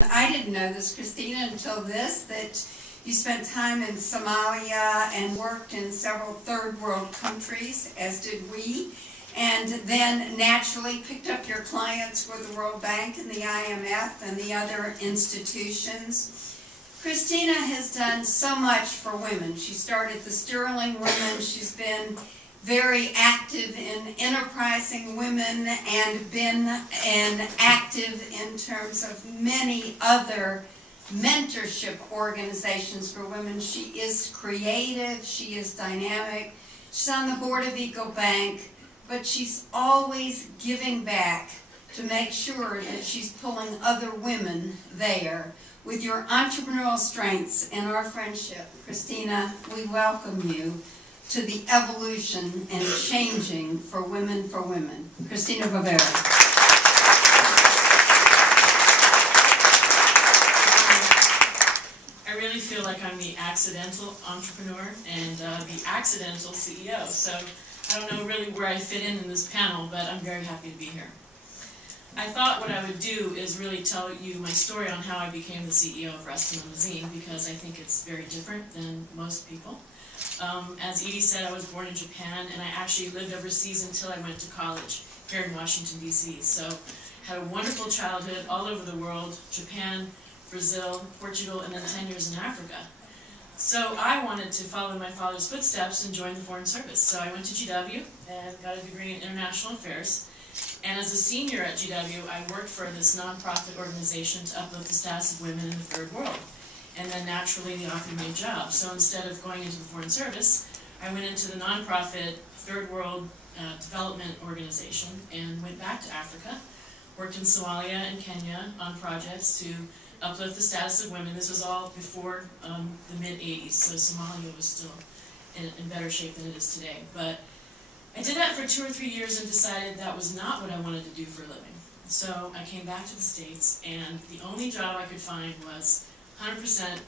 I didn't know this, Kristina, until that you spent time in Somalia and worked in several third world countries, as did we, and then naturally picked up your clients with the World Bank and the IMF and the other institutions. Kristina has done so much for women. She started the Sterling Women. She's been very active in enterprising women and been active in terms of many other mentorship organizations for women. She is creative, she is dynamic, she's on the board of Eco Bank, but she's always giving back to make sure that she's pulling other women there. With your entrepreneurial strengths and our friendship, Kristina, we welcome you to the evolution and changing for women. Kristina Bouweiri. I really feel like I'm the accidental entrepreneur and the accidental CEO, so I don't know really where I fit in this panel, but I'm very happy to be here. I thought what I would do is really tell you my story on how I became the CEO of Rest Limousine, because I think it's very different than most people. As Edie said, I was born in Japan, and I actually lived overseas until I went to college here in Washington, D.C. So had a wonderful childhood all over the world, Japan, Brazil, Portugal, and then 10 years in Africa. So I wanted to follow in my father's footsteps and join the Foreign Service. So I went to GW and got a degree in International Affairs. And as a senior at GW, I worked for this nonprofit organization to uplift the status of women in the third world. And then naturally they offered me a job. So instead of going into the Foreign Service, I went into the nonprofit Third World Development Organization and went back to Africa, worked in Somalia and Kenya on projects to uplift the status of women. This was all before the mid-'80s, so Somalia was still in better shape than it is today. But I did that for 2 or 3 years and decided that was not what I wanted to do for a living. So I came back to the States, and the only job I could find was 100%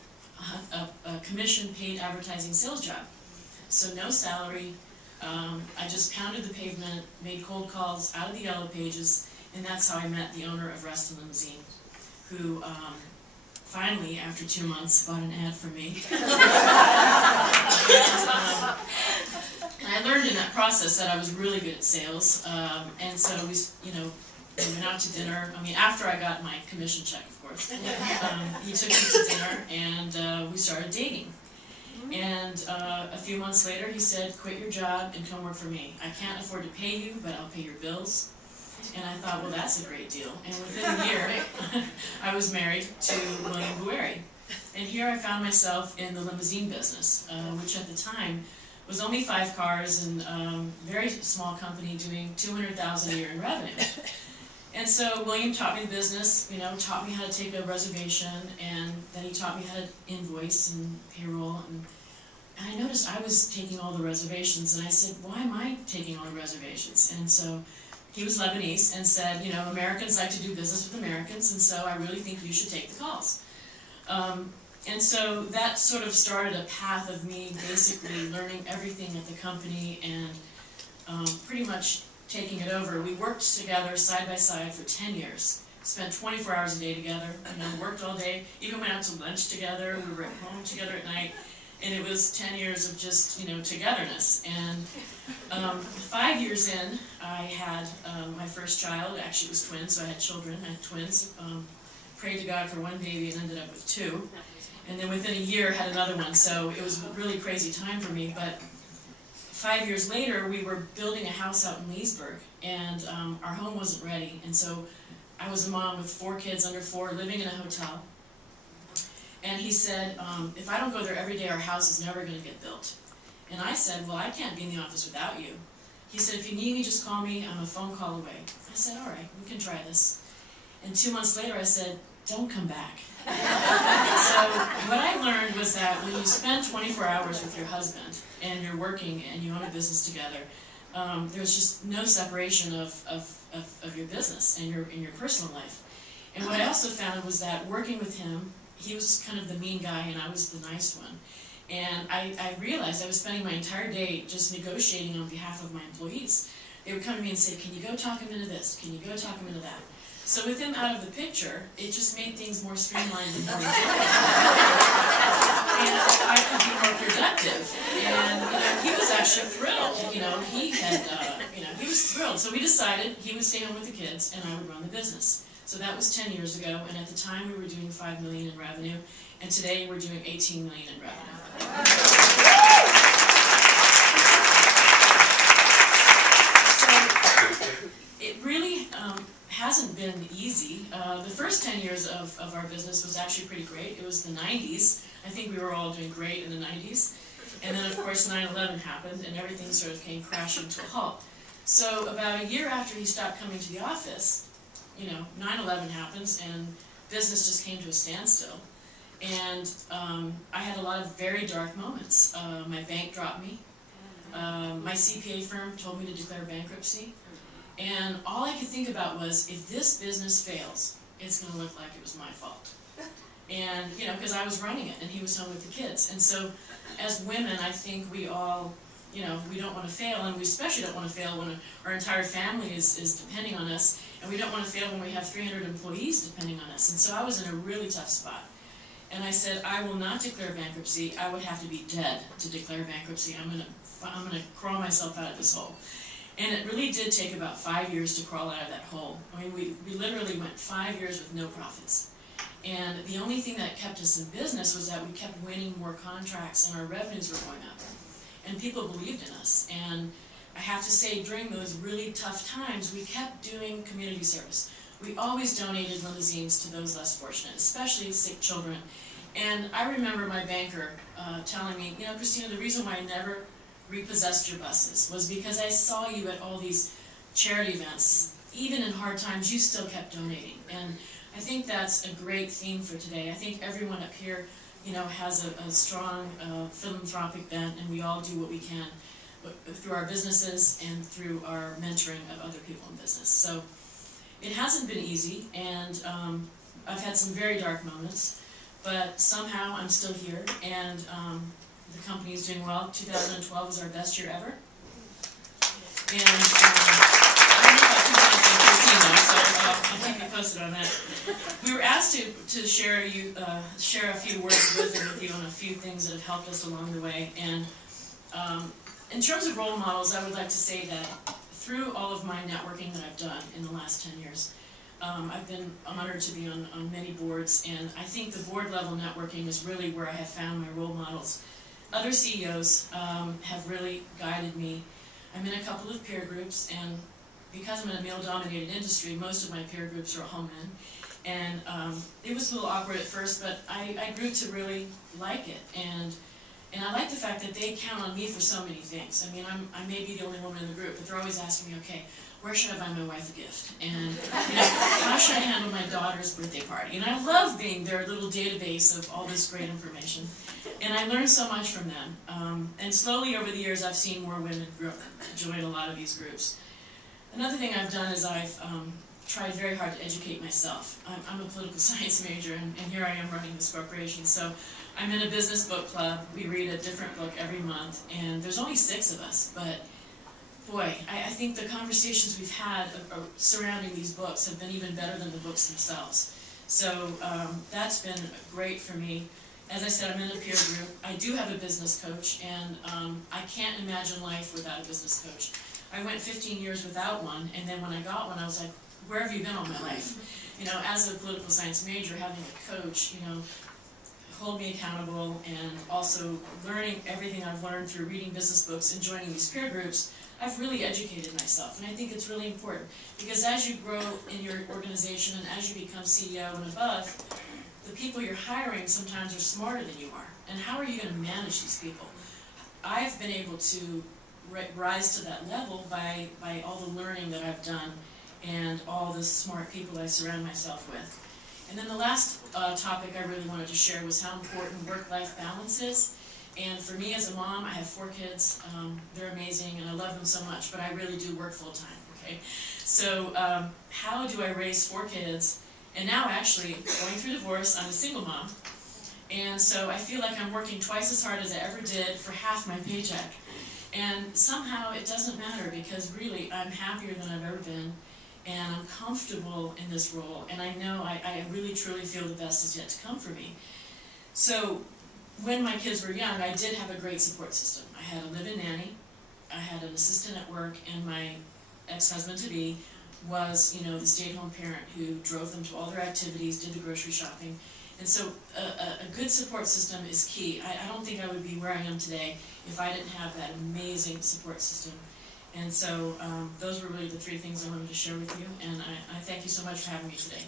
a commission-paid advertising sales job. So no salary. I just pounded the pavement, made cold calls out of the yellow pages, and that's how I met the owner of Rest Limousine, who finally, after 2 months, bought an ad for me. And I learned in that process that I was really good at sales, and so we went out to dinner. I mean, after I got my commission check, of course. He took me to dinner, and we started dating. And a few months later, he said, "Quit your job and come work for me. I can't afford to pay you, but I'll pay your bills." And I thought, well, that's a great deal. And within a year, I was married to William Bouweiri. And here I found myself in the limousine business, which at the time was only 5 cars and very small company doing $200,000 a year in revenue. And so William taught me the business, taught me how to take a reservation, and then he taught me how to invoice and payroll. And I noticed I was taking all the reservations, and I said, why am I taking all the reservations? And so he was Lebanese and said, Americans like to do business with Americans, and so I really think you should take the calls. And so that sort of started a path of me basically learning everything at the company and pretty much taking it over. We worked together side by side for 10 years, spent 24 hours a day together, worked all day, even went out to lunch together, we were at home together at night, and it was 10 years of just, togetherness. And 5 years in, I had my first child. Actually, it was twins, so I had children. I had twins. Prayed to God for 1 baby and ended up with 2. And then within a year, had another one. So it was a really crazy time for me. But 5 years later, we were building a house out in Leesburg, and our home wasn't ready. And so I was a mom with 4 kids under 4, living in a hotel. And he said, if I don't go there every day, our house is never going to get built. And I said, well, I can't be in the office without you. He said, if you need me, just call me. I'm a phone call away. I said, all right, we can try this. And 2 months later, I said, don't come back. So what I learned was that when you spend 24 hours with your husband, and you're working, and you own a business together, there's just no separation of your business and in your personal life. And what I also found was that working with him, he was kind of the mean guy, and I was the nice one. And I realized I was spending my entire day just negotiating on behalf of my employees. They would come to me and say, can you go talk him into this? Can you go talk him into that? So with him out of the picture, it just made things more streamlined and more enjoyable. And I could be more productive. And he was actually thrilled. He was thrilled. So we decided he would stay home with the kids and I would run the business. So that was 10 years ago, and at the time we were doing $5 million in revenue, and today we're doing $18 million in revenue. So it really hasn't been easy. The first 10 years of our business was actually pretty great. It was the 90s. I think we were all doing great in the 90s. And then, of course, 9/11 happened, and everything sort of came crashing to a halt. So about a year after he stopped coming to the office, 9/11 happens, and business just came to a standstill. And I had a lot of very dark moments. My bank dropped me. My CPA firm told me to declare bankruptcy. And all I could think about was, if this business fails, it's going to look like it was my fault. And, because I was running it, and he was home with the kids. And so, as women, I think we all, we don't want to fail, and we especially don't want to fail when our entire family is depending on us, and we don't want to fail when we have 300 employees depending on us. And so I was in a really tough spot. And I said, I will not declare bankruptcy. I would have to be dead to declare bankruptcy. I'm gonna crawl myself out of this hole. And it really did take about 5 years to crawl out of that hole. I mean, we literally went 5 years with no profits. And the only thing that kept us in business was that we kept winning more contracts and our revenues were going up. And people believed in us. And I have to say, during those really tough times, we kept doing community service. We always donated limousines to those less fortunate, especially sick children. And I remember my banker telling me, Kristina, the reason why I never repossessed your buses was because I saw you at all these charity events. Even in hard times, you still kept donating. And I think that's a great theme for today. I think everyone up here, has a strong philanthropic bent, and we all do what we can through our businesses and through our mentoring of other people in business. So it hasn't been easy, and I've had some very dark moments, but somehow I'm still here, and the company is doing well. 2012 was our best year ever. And I don't know about 2015 though, so I'll keep you posted on that. We were asked to share a few words of wisdom with you on a few things that have helped us along the way. And in terms of role models, I would like to say that through all of my networking that I've done in the last 10 years, I've been honored to be on many boards, and I think the board level networking is really where I have found my role models. Other CEOs have really guided me. I'm in a couple of peer groups, and because I'm in a male-dominated industry, most of my peer groups are all men. And it was a little awkward at first, but I grew to really like it. And I like the fact that they count on me for so many things. I mean, I may be the only woman in the group, but they're always asking me, okay, where should I buy my wife a gift? And how should I handle my daughter's birthday party? And I love being their little database of all this great information. And I learned so much from them. And slowly over the years, I've seen more women join a lot of these groups. Another thing I've done is I've tried very hard to educate myself. I'm a political science major, and here I am running this corporation. So I'm in a business book club. We read a different book every month, and there's only 6 of us, but boy, I think the conversations we've had surrounding these books have been even better than the books themselves. So that's been great for me. As I said, I'm in a peer group. I do have a business coach, and I can't imagine life without a business coach. I went 15 years without one, and then when I got one, I was like, where have you been all my life? As a political science major, having a coach, hold me accountable, and also learning everything I've learned through reading business books and joining these peer groups, I've really educated myself. And I think it's really important, because as you grow in your organization and as you become CEO and above, the people you're hiring sometimes are smarter than you are. And how are you going to manage these people? I've been able to rise to that level by all the learning that I've done and all the smart people that I surround myself with. And then the last topic I really wanted to share was how important work-life balance is. And for me as a mom, I have 4 kids. They're amazing, and I love them so much, but I really do work full-time, okay? So how do I raise 4 kids? And now, actually, going through divorce, I'm a single mom. And so I feel like I'm working twice as hard as I ever did for half my paycheck. And somehow it doesn't matter, because really I'm happier than I've ever been. and I'm comfortable in this role, and I know I really truly feel the best is yet to come for me. So when my kids were young, I did have a great support system. I had a live-in nanny, I had an assistant at work, and my ex-husband-to-be was, you know, the stay-at-home parent who drove them to all their activities, did the grocery shopping. And so a good support system is key. I don't think I would be where I am today if I didn't have that amazing support system. And so those were really the three things I wanted to share with you, and I thank you so much for having me today.